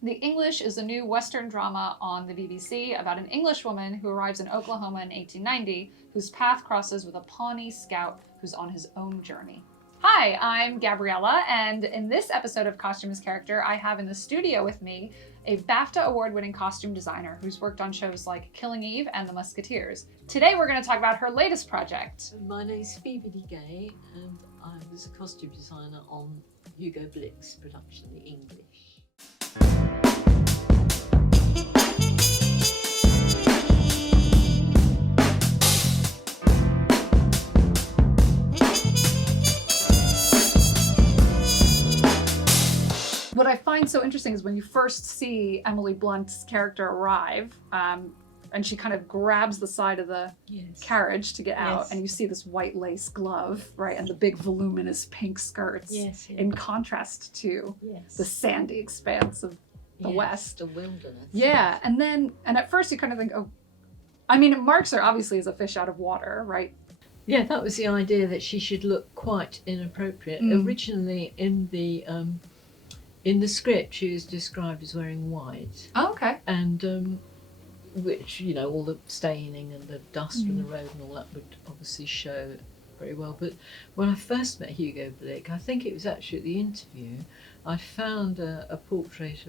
The English is a new Western drama on the BBC about an English woman who arrives in Oklahoma in 1890, whose path crosses with a Pawnee scout who's on his own journey. Hi, I'm Gabriella, and in this episode of Costume as Character, I have in the studio with me a BAFTA award-winning costume designer who's worked on shows like Killing Eve and The Musketeers. Today we're going to talk about her latest project. My name's Phoebe de Gaye, and I was a costume designer on Hugo Blick's production, The English. What I find so interesting is when you first see Emily Blunt's character arrive, and she kind of grabs the side of the carriage to get out, and you see this white lace glove, right, and the big voluminous pink skirts, in contrast to the sandy expanse of the West. The wilderness. Yeah, and at first you kind of think, oh, I mean, it marks her obviously as a fish out of water, right? Yeah, that was the idea, that she should look quite inappropriate. Originally in the script, she was described as wearing white. Oh, okay. And which, you know, all the staining and the dust from the road and all that would obviously show very well. But when I first met Hugo Blick, I think it was actually at the interview, I found a portrait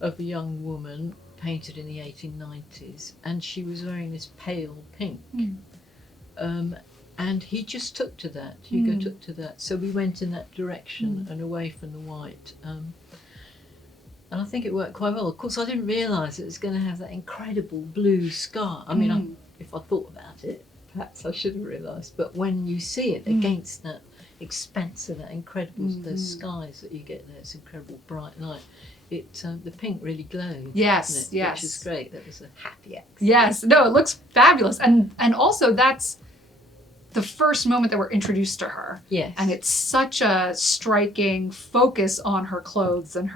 of a young woman painted in the 1890s, and she was wearing this pale pink. And he just took to that, Hugo took to that. So we went in that direction and away from the white. And I think it worked quite well. Of course, I didn't realise it was going to have that incredible blue sky. I mean, if I thought about it, perhaps I should have realised. But when you see it against that expanse of that incredible, those skies that you get there, it's incredible bright light. The pink really glowed. Yes, yes. Which is great. That was a happy accident. Yes, no, it looks fabulous. And also that's the first moment that we're introduced to her. Yes. And it's such a striking focus on her clothes and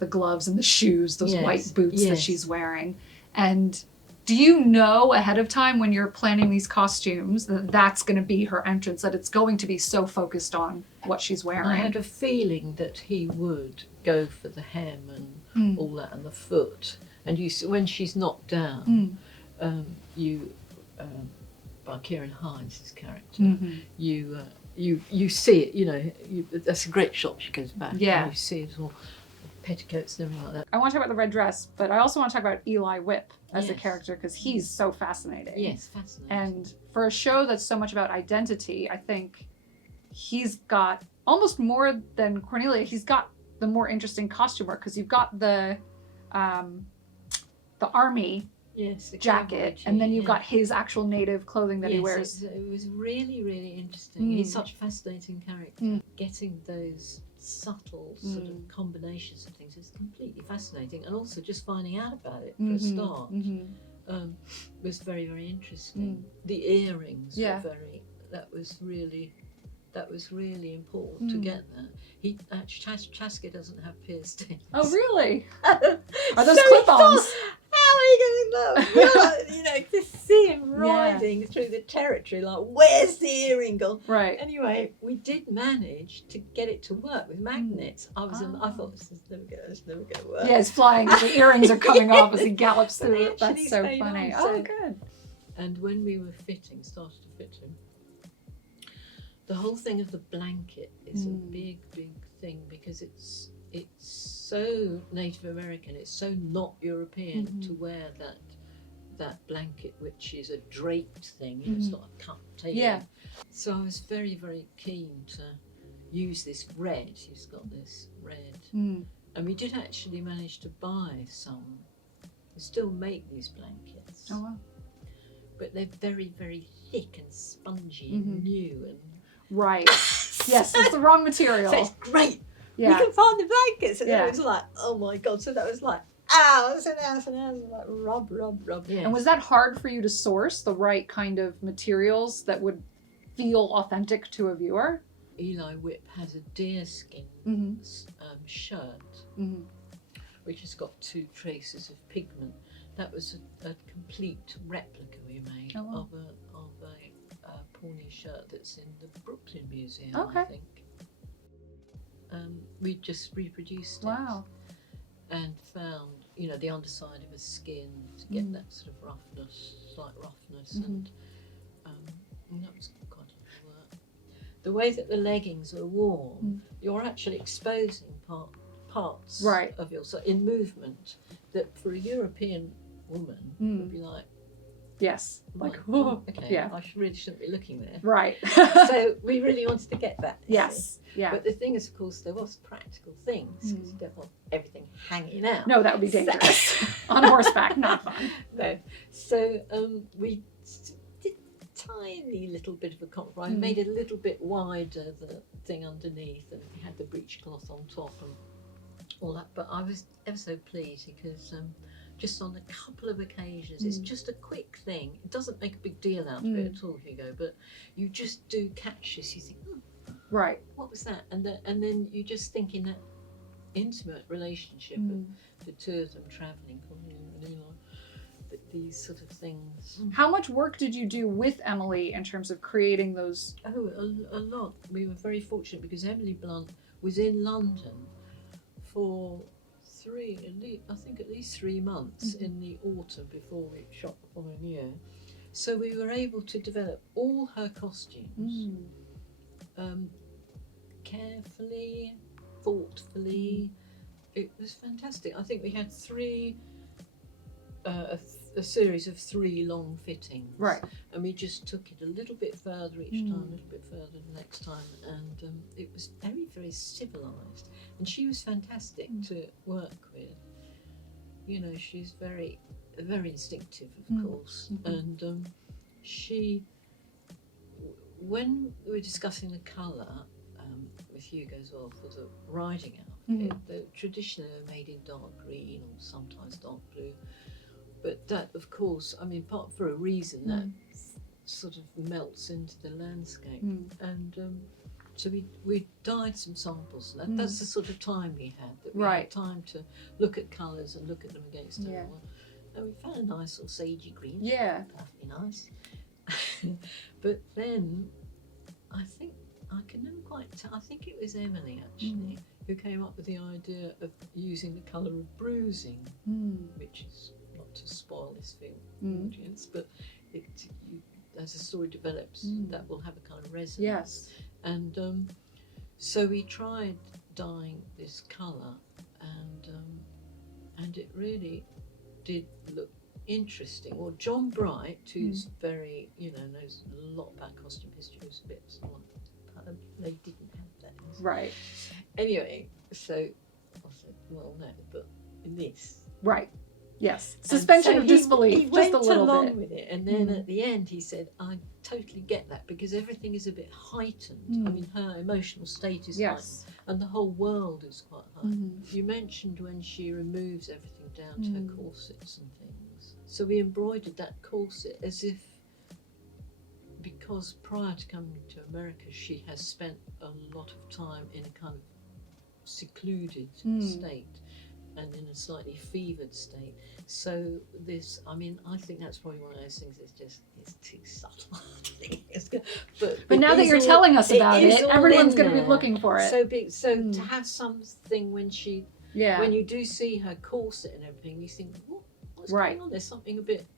the gloves and the shoes, those white boots that she's wearing. And do you know ahead of time when you're planning these costumes that that's going to be her entrance, that it's going to be so focused on what she's wearing? I had a feeling that he would go for the hem and all that, and the foot. And you see, when she's knocked down, by Kieran Hines' character, you see it. You know, that's a great shot. She goes back. Yeah, and you see it all, petticoats and everything like that. I want to talk about the red dress, but I also want to talk about Eli Whipp as a character, because he's so fascinating. Yes, fascinating. And for a show that's so much about identity, I think he's got almost more than Cornelia. He's got the more interesting costume work, because you've got the army jacket, and then you've got his actual native clothing that he wears. It was really, really interesting. He's such a fascinating character. Getting those subtle sort of combinations of things is completely fascinating, and also just finding out about it for a start was very, very interesting. The earrings were that was really important to get that. Chaska doesn't have piercings. Oh, really? Are those clip-ons? How are you going to know? You know, to see him riding through the territory, like, where's the earring gone? Right. Anyway, we did manage to get it to work with magnets. I thought, this is never going to work. Yeah, it's flying. The earrings are coming off as he gallops through it. That's so funny. Oh, good. And when we were started to fit him, the whole thing of the blanket is a big, big thing, because it's so Native American, it's so not European to wear that blanket, which is a draped thing, it's not a cut tape. Yeah. So I was very, very keen to use this red. He's got this red. And we did actually manage to buy some. We still make these blankets. Oh, wow. But they're very, very thick and spongy and new. And right. Yes, it's the wrong material. So it's great. Yeah. We can find the blankets. And it was like, oh my God. So that was like hours and hours and hours, like rub. Yes. And was that hard for you to source the right kind of materials that would feel authentic to a viewer? Eli Whipp has a deerskin shirt, which has got 2 traces of pigment. That was a complete replica we made of a Pawnee shirt that's in the Brooklyn Museum, I think. We just reproduced it. Wow. you know, the underside of her skin to get that sort of roughness, slight roughness, and that was quite a lot of work. The way that the leggings are worn, you're actually exposing parts of yourself in movement that for a European woman would be like, yes, like, oh, okay, I really shouldn't be looking there. Right. So we really wanted to get that. Yes. Yeah. But the thing is, of course, there was practical things because you don't want everything hanging out. No, that would be dangerous. On horseback, not fun. No. So we did a tiny little bit of a compromise. Made it a little bit wider, the thing underneath, and we had the breechcloth on top and all that. But I was ever so pleased because just on a couple of occasions, it's just a quick thing. It doesn't make a big deal out of it at all, Hugo, but you just do catch this. You think, right, what was that? And then you just think in that intimate relationship of the two of them travelling, Cornelia and Eli, that these sort of things. How much work did you do with Emily in terms of creating those? Oh, a lot. We were very fortunate because Emily Blunt was in London for at least 3 months in the autumn before we shot the following year. So we were able to develop all her costumes carefully, thoughtfully. It was fantastic. I think we had a series of 3 long fittings. Right. And we just took it a little bit further each time, a little bit further the next time. And it was very, very civilised. And she was fantastic to work with. You know, she's very, very instinctive, of course. And she, when we were discussing the colour with Hugo as well for the riding outfit, they traditionally are made in dark green or sometimes dark blue. But that, of course, I mean, part for a reason that sort of melts into the landscape. And so we dyed some samples. That's the sort of time we had, that we had time to look at colours and look at them against everyone. And we found a nice little sagey green. Yeah. Perfectly nice. But then, I think, I can never quite tell, I think it was Emily actually, who came up with the idea of using the colour of bruising, which is not to spoil this film audience, but as the story develops, that will have a kind of resonance. Yes. And so we tried dyeing this colour, and it really did look interesting. Well, John Bright, who's very, knows a lot about costume history, was a bit like, they didn't have that. Right. Anyway, so I said, well, no, but in this. Right. Yes. Suspension of disbelief, he just a little went along bit. with it, and then at the end he said, I totally get that, because everything is a bit heightened. I mean, her emotional state is heightened, and the whole world is quite heightened. You mentioned when she removes everything down to her corsets and things. So we embroidered that corset as if, because prior to coming to America, she has spent a lot of time in a kind of secluded state and in a slightly fevered state. So this, I mean, I think that's probably one of those things that's just, it's too subtle. but now that you're telling us about it, everyone's going to be looking for it. So to have something when she, when you do see her corset and everything, you think, what's going on? There's something a bit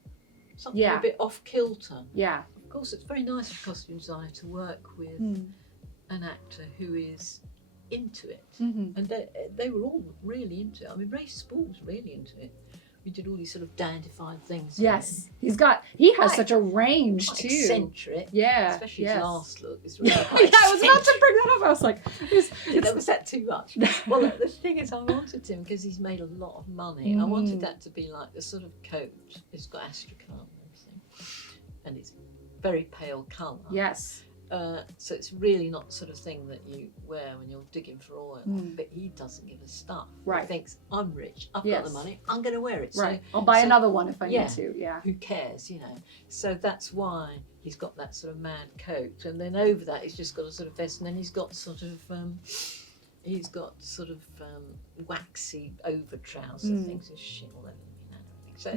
off kilter. Yeah. Of course, it's very nice for costume designer to work with an actor who is into it, and they were all really into it. I mean, Ray Spall was really into it. We did all these sort of dandified things. Yes, he has such a range too. Eccentric, especially his last look is really quite I was about to bring that up. I was like, was that too much? Well, the thing is, I wanted him, because he's made a lot of money. I wanted that to be like the sort of coat. It's got astrakhan and everything, and it's very pale colour. Yes. So it's really not the sort of thing that you wear when you're digging for oil. But he doesn't give a stuff. Right. He thinks, I'm rich, I've got the money, I'm going to wear it. Right. I'll buy another one if I need to. Yeah. Who cares, So that's why he's got that sort of mad coat, and then over that he's just got a sort of vest, and then he's got sort of waxy over trouser things and shit all over them. So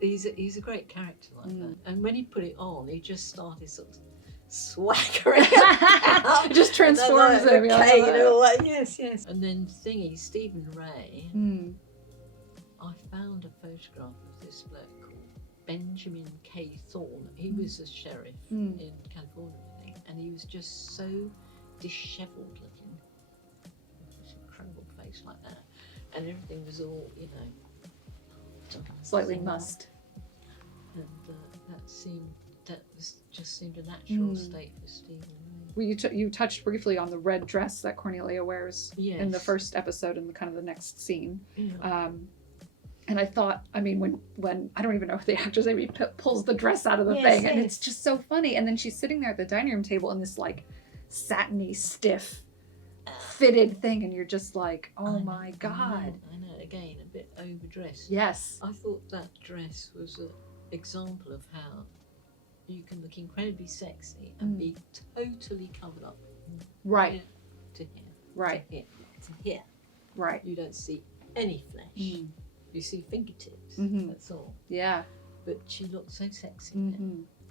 he's a great character like that. And when he put it on, he just started sort of swaggering it just transforms him. Yes. And then Stephen Ray, I found photograph of this bloke called Benjamin K. Thorne. He was a sheriff in California, I think, and he was just so dishevelled looking, with this incredible face like that, and everything was all, you know, Slightly mussed. And that just seemed a natural state for Stephen. Well, you touched briefly on the red dress that Cornelia wears in the first episode and kind of the next scene. Yeah. And I thought, I mean, when I don't even know if the actor's name, he pulls the dress out of the thing, and it's just so funny. And then she's sitting there at the dining room table in this like satiny, stiff, fitted thing, and you're just like, oh my God. I know, again, a bit overdressed. Yes. I thought that dress was an example of how you can look incredibly sexy and be totally covered up. Right. To here. Right. To here. To here. Right. You don't see any flesh. You see fingertips. That's all. Yeah. But she looked so sexy.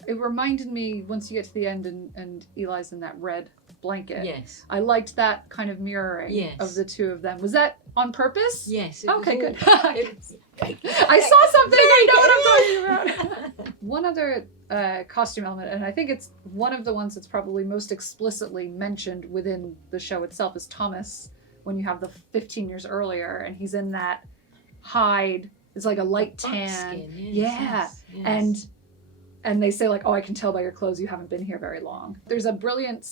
It reminded me, once you get to the end and Eli's in that red blanket. Yes. I liked that kind of mirroring of the two of them. Was that on purpose? Yes. Okay, good. I I saw something. I know what I'm talking about. One other costume element, and I think it's one of the ones that's probably most explicitly mentioned within the show itself, is Thomas, when you have the 15 years earlier, and he's in that hide. It's like a light tan. Yes. And they say like, oh, I can tell by your clothes you haven't been here very long. There's a brilliant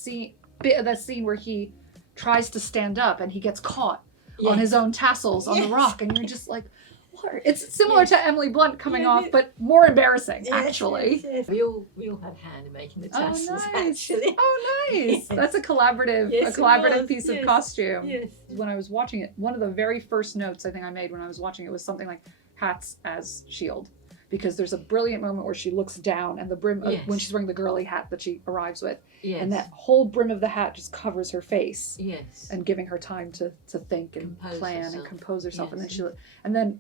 bit of that scene where he tries to stand up and he gets caught on his own tassels on the rock, and you're just like, what? It's similar to Emily Blunt coming off, but more embarrassing, actually. We all had hand in making the tassels, actually. Oh, nice. That's a collaborative piece of costume. Yes. When I was watching it, one of the very first notes I think I made when I was watching it was something like hats as shield. Because there's a brilliant moment where she looks down and the brim of, when she's wearing the girly hat that she arrives with, and that whole brim of the hat just covers her face, and giving her time to think and plan and compose herself, and then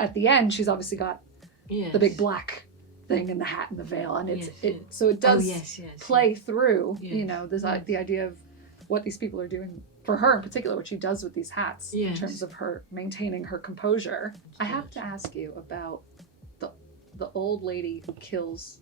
at the end she's obviously got the big black thing and the hat and the veil, and so it does play through, you know, this the idea of what these people are doing for her in particular, what she does with these hats in terms of her maintaining her composure. I have to ask you about the old lady who kills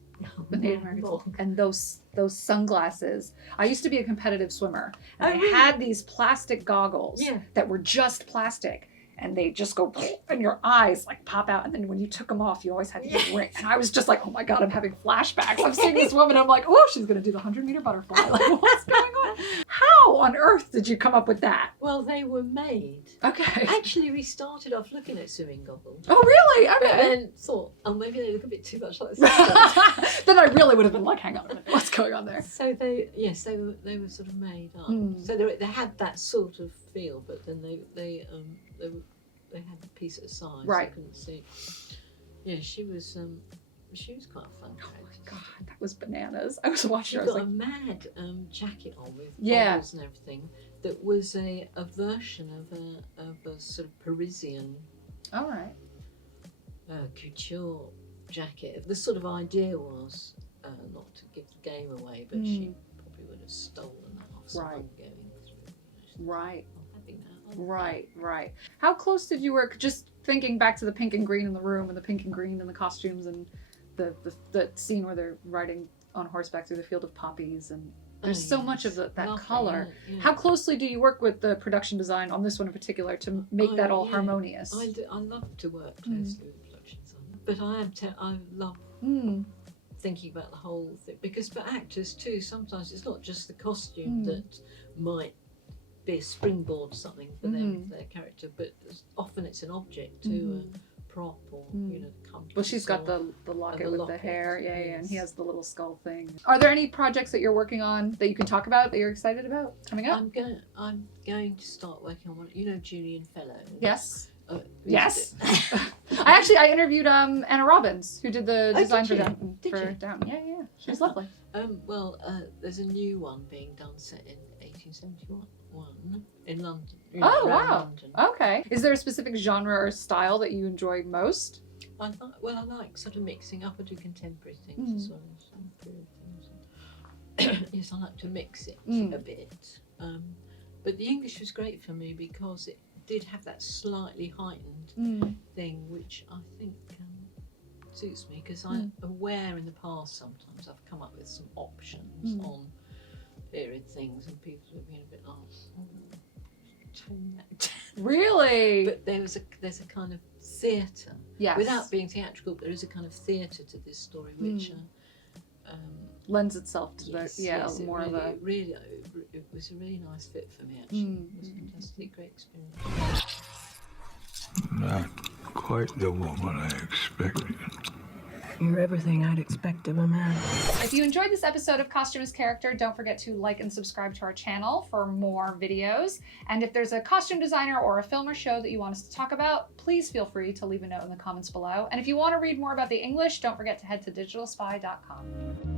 the Native Americans and those sunglasses. I used to be a competitive swimmer, and I had these plastic goggles that were just plastic, and they just go and your eyes like pop out, and then when you took them off you always had to get ring. And I was just like, oh my God, I'm having flashbacks. I'm seeing this woman, I'm like, oh, she's gonna do the 100-meter butterfly. Like, what's going on? How on earth did you come up with that? Well, they were made. Okay. Actually, we started off looking at swimming goggles. Oh, really? Okay. But then thought, oh, maybe they look a bit too much like this. Then I really would have been like, hang on a minute, what's going on there? So they were sort of made up. So they had that sort of feel, but then they had a piece at the sides. Right. I couldn't see. Yeah, she was quite a fun character. Oh my God, that was bananas. I was watching her. She got a mad jacket on with bubbles and everything. That was a version of a sort of Parisian. All right. Couture jacket. The sort of idea was not to give the game away, but she probably would have stolen that off someone going through. Right. Having that. Right. How close did you work? Just thinking back to the pink and green in the room, and the pink and green in the costumes, and the scene where they're riding on horseback through the field of poppies, and there's so much of that color. Yeah. How closely do you work with the production design on this one in particular to make that all harmonious? I love to work closely with the production design, but I love thinking about the whole thing, because for actors too, sometimes it's not just the costume that might be a springboard or something for them, for their character, but often it's an object too, a prop or compass. Well, she's got the locket with the hair, and he has the little skull thing. Are there any projects that you're working on that you can talk about that you're excited about coming up? I'm going to start working on one. Julian Fellows. Yes. Yes. I interviewed Anna Robbins, who did the design for Downton. Yeah. She was lovely. There's a new one being done set in 1871 in London. Oh, wow. London. Okay. Is there a specific genre or style that you enjoy most? I like sort of mixing up. I do contemporary things as well as some period things. I like to mix it a bit. But the English was great for me because did have that slightly heightened thing, which I think suits me, because I'm aware in the past sometimes I've come up with some options on period things, and people have been a bit like, tone that down. Really? But there's a kind of theatre, Yes. without being theatrical, but there is a kind of theatre to this story which lends itself to yes, more really, of a. It was a really nice fit for me, actually. It was a fantastic, great experience. Not quite the woman I expected. You're everything I'd expect of a man. If you enjoyed this episode of Costume as Character, don't forget to like and subscribe to our channel for more videos. And if there's a costume designer or a film or show that you want us to talk about, please feel free to leave a note in the comments below. And if you want to read more about the English, don't forget to head to digitalspy.com.